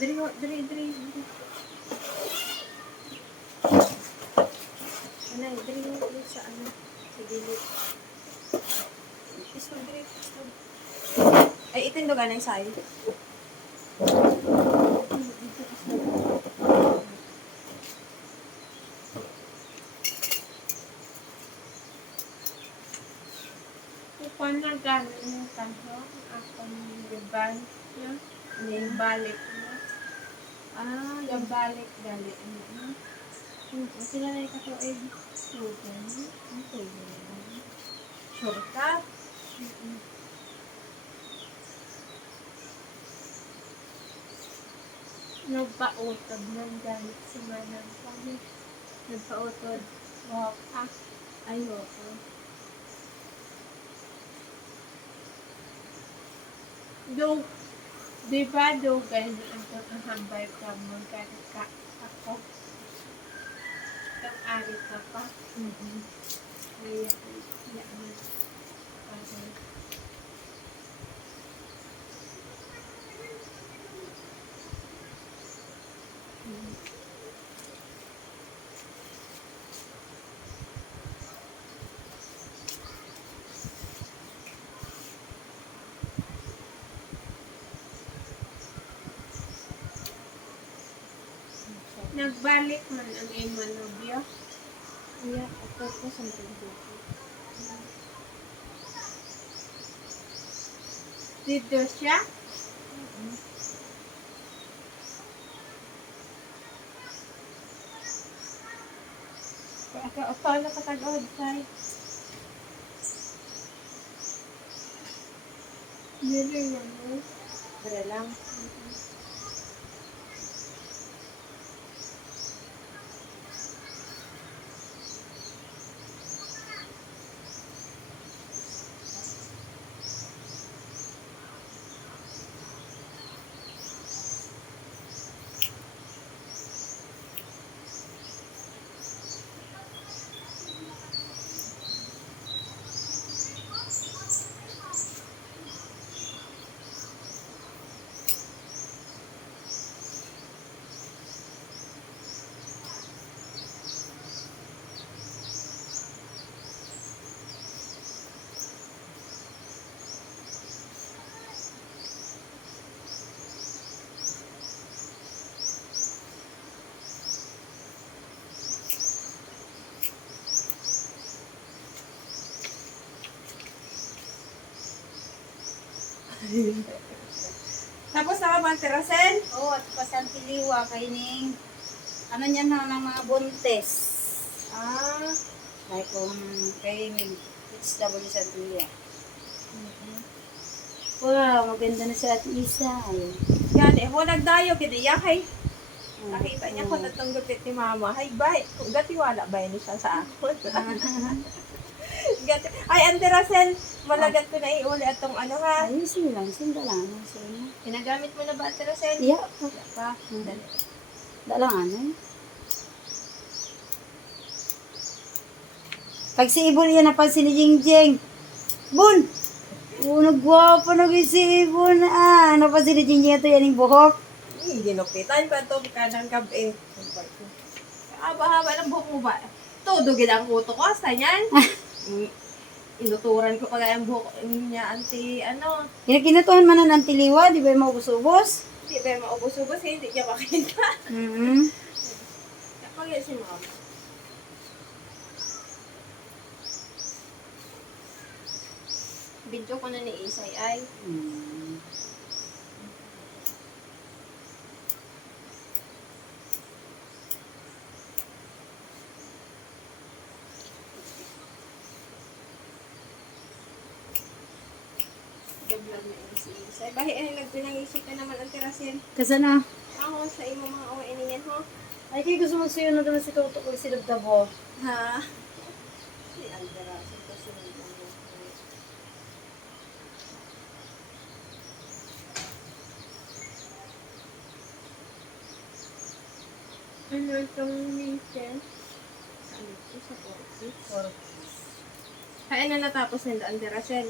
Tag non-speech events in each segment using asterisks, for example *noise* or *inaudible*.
Diri, diri. diri. Anay, diri mo diri sa ano, sa gilid. Istog diri, istog. Ay, itindog anay sa'yo. Kung na gano'n yung taho, akong liban niya, may balik niya. Ah, Yung balik gali niya. yung sila na ikatuig. Sugan. Okay. Sure ka? Nagpautod ng galit si Manang kami. Nagpautod. Waka. Ayoko. Do, di ba dugay na ang kahambay ka mo galit ka ako? Kang ari ka pa. Mm-hmm. Kaya, kaya mo. Okay. Nagbalik man ang Emanobio. Iya, ako po sa dito. Dito siya. Ako, paano ka tag-od, Sai? Dili na mo. Dara lang. *laughs* Tapos na ka ba, Terasen? Oo, at pasang piliwa kay ning ano niya na ng mga buntes. Ah. Like kung kay may HW sa tuya. Wow, maganda na sa ating isa. Yan, eh, mo nagdayo, kiniyakay. Mm. Nakita niya ko na itong gupit ni mama. Hay, bay, kung gatiwala ba yun siya sa ako? *laughs* Gati Ay, Anderasel, malagat ko na iuli atong ano ha. Ayusin lang, sinda lang. Ayusin. Ginagamit mo na ba, Anderasel? Iya, Wala pa. Mm. Dali. dalang ano. Pag si Ibon yan napansin ni Jingjing. Bun! Oh, nagwapo na si Ibon. Ah, napansin ni Jingjing ito yan yung buhok. Eh, ginupitan pa ito. Kanang gabi. Haba-haba ng buhok mo ba? Todo gid ang kuto ko. Asa niyan? *laughs* Inuturan ko pala yung buhok niya, anti, ano, Kinakinutuhan man na ng tiliwa, di ba yung maubos-ubos? hindi ba maubos-ubos, eh, hindi niya makita. Mm-hmm. Ako yun si mama. Video ko na ni Isay ay. Mm. Gablag na yun si Isay. Ay nagpinangisip ka naman ang tirasin. Kasi na, Ako sa imo mga awa niyan ho. ay kayo gusto magsuyo na naman si Toto ko si Dabdabo. Ha? Si Aldera. Ano itong Michelle? Sa ano ito? Sa Portis. Kaya na natapos nila ang tirasin.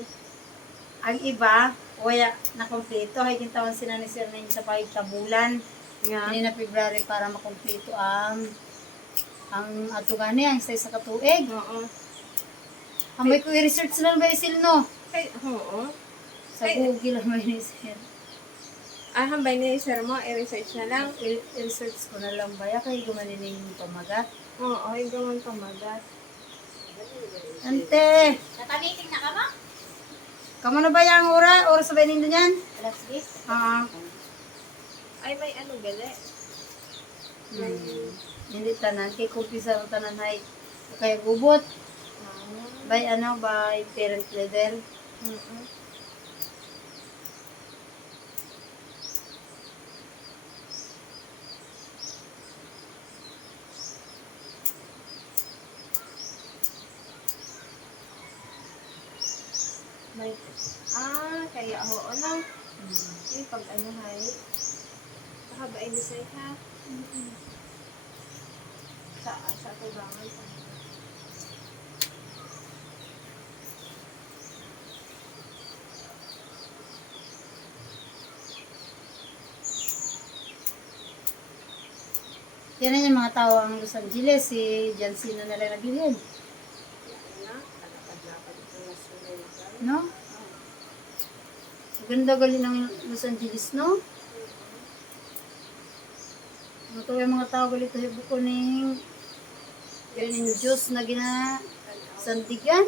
Ang iba, waya na kompleto, ay kintawan sila ni Sir Nen sa pahig kabulan. Nga. Hindi na February para makumpleto ang ang ato gani ang isa sa katuig. Oo. Ang may ko i-research lang ba isil no? Ay, oo. Sa Ay. Google lang may research. Ah, hambay ni sir mo, i-research na lang. I- I-research ko na lang ba? Kaya gumanin yung pamagat. Oo, yung gaman pamagat. Ante! Nakamiting na ka ba? Kamu na ba yung ora? Oras sa bainin doon yan? Alas 10. Ah. Ay, may ano gali. Hmm. Hindi tanan. Kay kumpisa ang tanan hay. Kaya gubot. Ah. By ano? By parent leader. Mm-mm. May, ah, kaya oo na. Eh, pag ano hay, baka ba ay say ha? Sa, sa tubangan. Yan na yung mga tao ang Los Angeles. Si Jansino na lang nabilin. No? Ganda gali ng Los Angeles, no? Ito yung mga tao gali tayo buko ng yung Diyos na gina sandigan.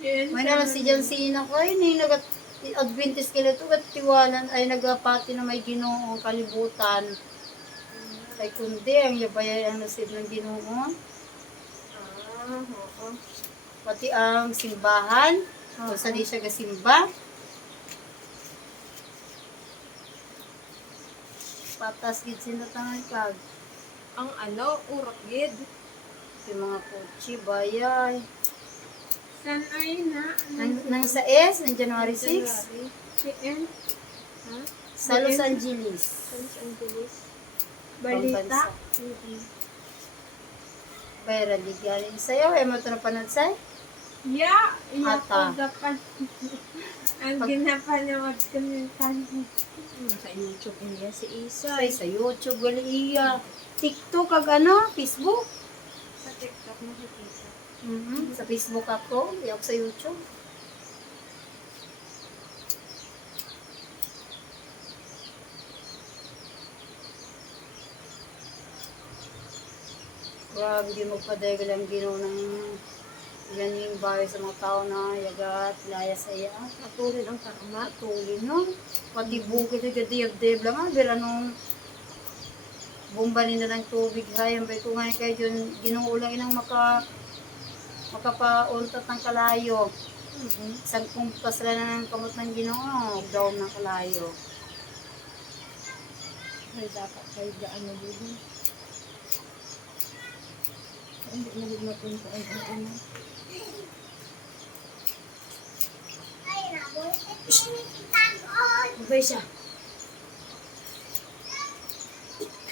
Yan. May nalang si Jansino ko ay ni nagat Adventist kila to gat tiwalan ay nagapati na may ginoong kalibutan. Ay kundi ang yabaya ang nasib ng ginoo. Ah, oo. Pati ang simbahan. Kung saan di siya gasimba. Patas gid sila tangan kag. Ang ano, urak gid. Yung mga kotse, bayay. San ay na? Nang, nang sa S, ng January 6, January. PN? Ha? sa Los Angeles. Sa Los Angeles. Balita? Pambansa. Pero ligaling sa'yo, eh mo ito na panadsay? Ya, iya ko dapat. Ang ginapanood ko ng. Hmm, sa YouTube niya si Isa. Ay, sa YouTube, gali iya. TikTok, kag ano, Facebook. Sa TikTok nakikita. Mhm. Sa Facebook ako, iyok sa YouTube. Grabe, di magpadagal ang ginaw ng ganing bahay sa mga tao na yagat, laya sa iya. Patuloy ang karma. Matulin, no? Pati bukid ito, diyab-diyab lang nga. Pero anong bomba nila ng tubig, hayang ba ito nga kayo dyan, ginuulang inang maka makapauntat ng kalayo. Mm-hmm. Kumpas lang na ng kamot ng ginoo, daw ng kalayo. May dapat kayo daan na dito. Hindi na din mapunta ang ano. Mabay siya.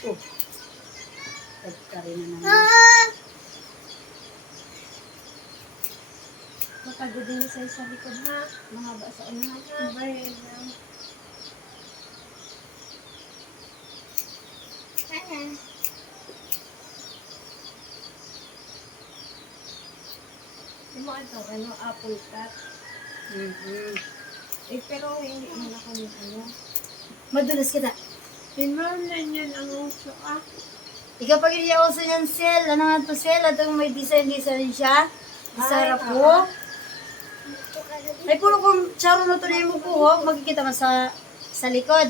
Oh. Nagkari na naman. Matago din sa sa likod ha. Mahaba sa unahan ha. Sabay na. Di mo ito, ano, apple cut. Mhm. Eh, pero hindi mo na kami ano. Madulas kita. Tinunan yan ang uso ah. Ikaw pag iyaoso niyan, Sel. Ano nga to, Sel? Ito may design-design siya. Isara Ay, po. Ay, puro kung charo na to na yung buhok, makikita mo sa sa likod.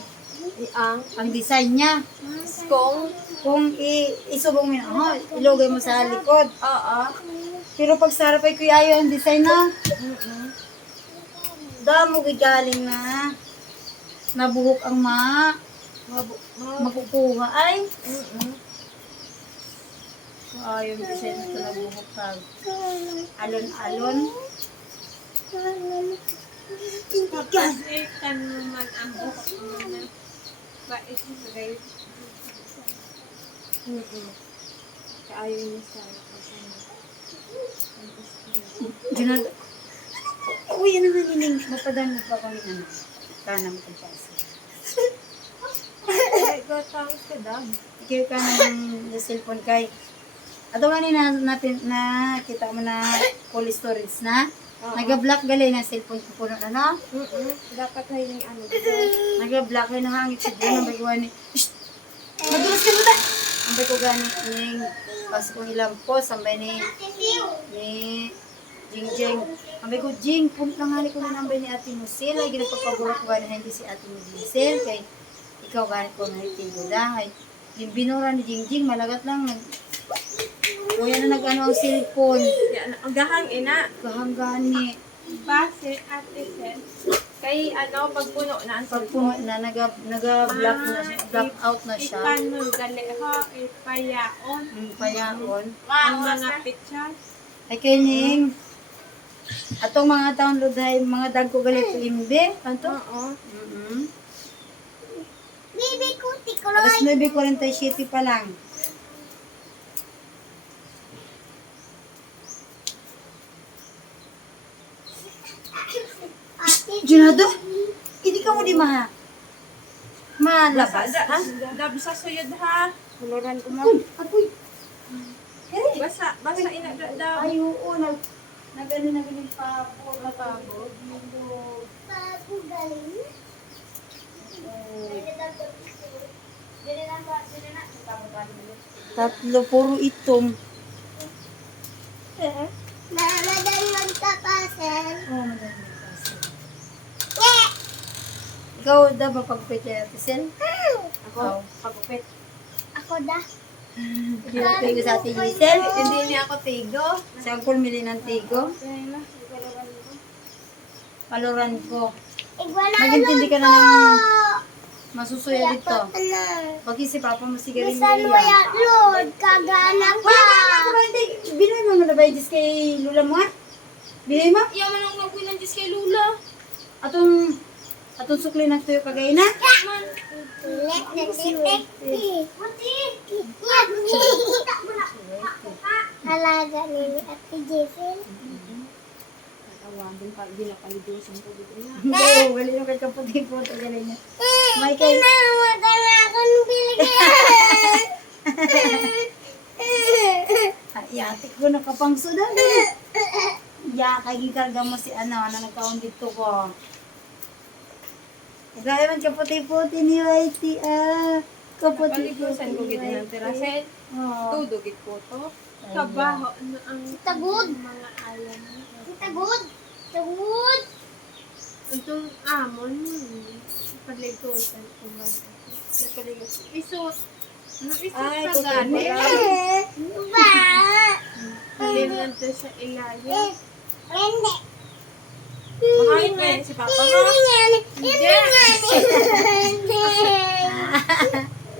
Ang Ang design niya. skong. Kung i isubong mo, oh, ilugay mo sa likod. Oo. Pero pag sa harap ay kuya yung design na, Mm-mm. Damo gigaling na. Nabuhok ang ma, Mabu- ma- makukuha ay. Mm-mm. Ah, yung design na ito nabuhok kag alon-alon. Eh, naman ang buhok mo na. Bait mo guys. Mm-mm. Kaya ayaw niya sa kasi Ginag... Uy, ano nga nining? Mapadami pa kami ano. Kanang kapasa. nagkatangos ka dam. Ikir ka ng cellphone kay. Ato nga ni na, natin na kita mo na full storage na. Oo. Naga-block gali na cellphone ko puno na no. Mm-mm. Dapat na yung ano. *laughs* Naga-block na hangit sa diyan ang bagwa ni. Shh! Madulas ka mo ta. Ang bagwa gani ning pas kong ilang po sambay ni ni Jing Jing. Ang bagwa Jing pun lang nga ko na nambay ni Ate Musil ay ginapapagulak ko gani hindi si Ate Musil kay ikaw gani ko na itigo lang ay yung binura ni Jing Jing malagat lang nag Kuya na nag-ano ang cellphone. Yan, ang gahang ina. Kahanggani. Base, ate Sel. Kay ano, pagpuno na ang Pag puno na, naga, naga-block na siya, block out na siya. Ipaano gali ho, ipayaon. Ang payaon. Ang mga picture. Ay kining. Atong mga taon luday, mga dagko galit ko imbe. Oo. Mm-hmm. Bibi ko Alas 9.47 pa lang. Junado? Hindi ka mo di ma... Malabas, ha? Dab sa suyod ha. Kuluran ko mo. Apoy! Kaya Basa, basa ina da- daw. Ay, oo, nag... Nagano na ganun pa ako, napagod. bago galing. Tatlo, puro itong. Nalagang magkapasel. Oh, madami kasi. Ikaw daw ba pagpit kay Ate Sel? Ako, pagupit. Ako da. Tigo sa Ate Gisel. Hindi niya ako tigo. Sa angkol mili ng tigo. Paluran ko. Magintindi ka na ng masusuya dito. Pag si Papa mo sigarin mo ya, Lord, kagana ka. Hindi. Binoy mo na ba yung kay Lula mo nga? Binoy mo? Yaman ang magwilang Diyos kay Lula. Atong, atong sukli ng tuyo kagay na? Na. Halaga ni Ate Jesel. Tawagin pa, ginapalidusan ko dito na. Wali na kay kaputi po. Tagaling na. May na akong biligyan. Ay, atik ko nakapangsudan. Ya, kay mo si ano, na nagkaon dito ko. Gaya man kaputi-puti ni Whitey, ah. Kaputi-puti. Napaligusan ko gito ng tirasen. Oo. Tudugit ko to. Kabaho na ang Tagod. mga alam. Tagod. Tagod. Itong amon, paligusan ko man. Napaligusan. Isot. No, ka tutulog gani. Ba? Na sa ilalim. Hindi. Makahit ba yan si Papa mo?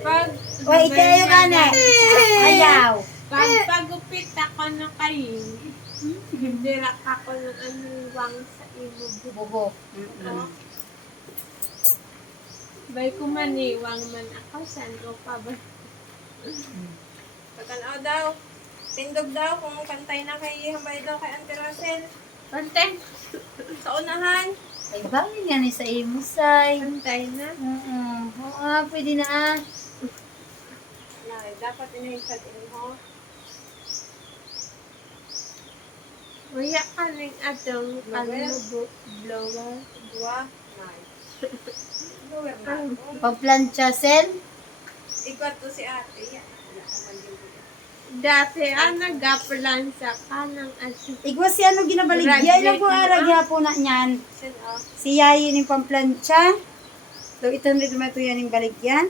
Pag, Uy, ikayo ka na. Ayaw. Pag pagupit ako na kayo, hindi ako ng anuwang sa imo Bubo. buko. Bay kumaniwang man ako, saan ko pa ba? Pagkanaw daw. Tindog daw kung kantay na kay Hambay daw kay Auntie Russell. Pantay. Sa unahan. Ay, bagay nga ni sa imo, say. Pantay na. Oo. Oo, ah, pwede na ah. Na, dapat inahintad mo. Waya ka rin atong Blower? bu- blower. Dua. Nine. Lower na ako. Pagplancha, Sel. Ikot to si ate. Wala ko man yung. Dati ang nagaplan sa kanang asin. Igwa si ano ginabaligyan na po aragya po na niyan. Oh. Si Yayi ni pamplansya. So, ito rin naman ito yan yung baligyan.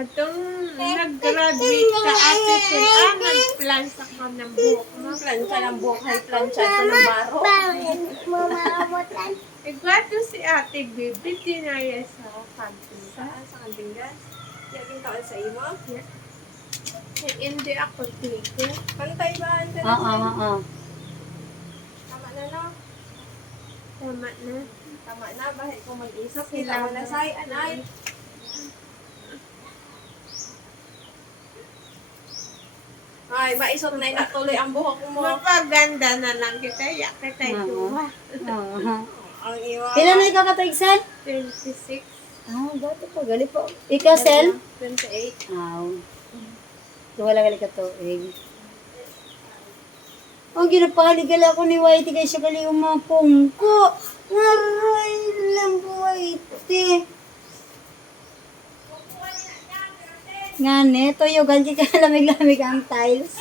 Atong nag-graduate ka ate sila, nagplan sa ka ng buhok mo. Plancha ng buhay, plancha ito ng baro. Maamutan? Igwato si ate Bibi, tinaya sa kanto. Saan? Sa kanting gas? Yakin taon sa imo? Eh, Hindi ako tigo. Pantay ba? Auntie Oo, Russell? oo, oo. Tama na no? Tama na. Tama na. Bakit ko mag-isip? Sila Kita mo na say. Anay. Ay, maisot na inatuloy ang buhok mo. Mapaganda na lang kita, yak kita Oo. Oo. Ang iwa. Kailan na ikaw kataigsan? 26. Ah, dati pa, gali pa. Ikaw, Sel? 28. Aw. Wala gali ka to, eh. Ang ginapahaligal ako ni Whitey kay siya gali umapong ko. Naray lang po, Whitey. Nga ne, toyo, ganti ka *laughs* lamig-lamig ang tiles.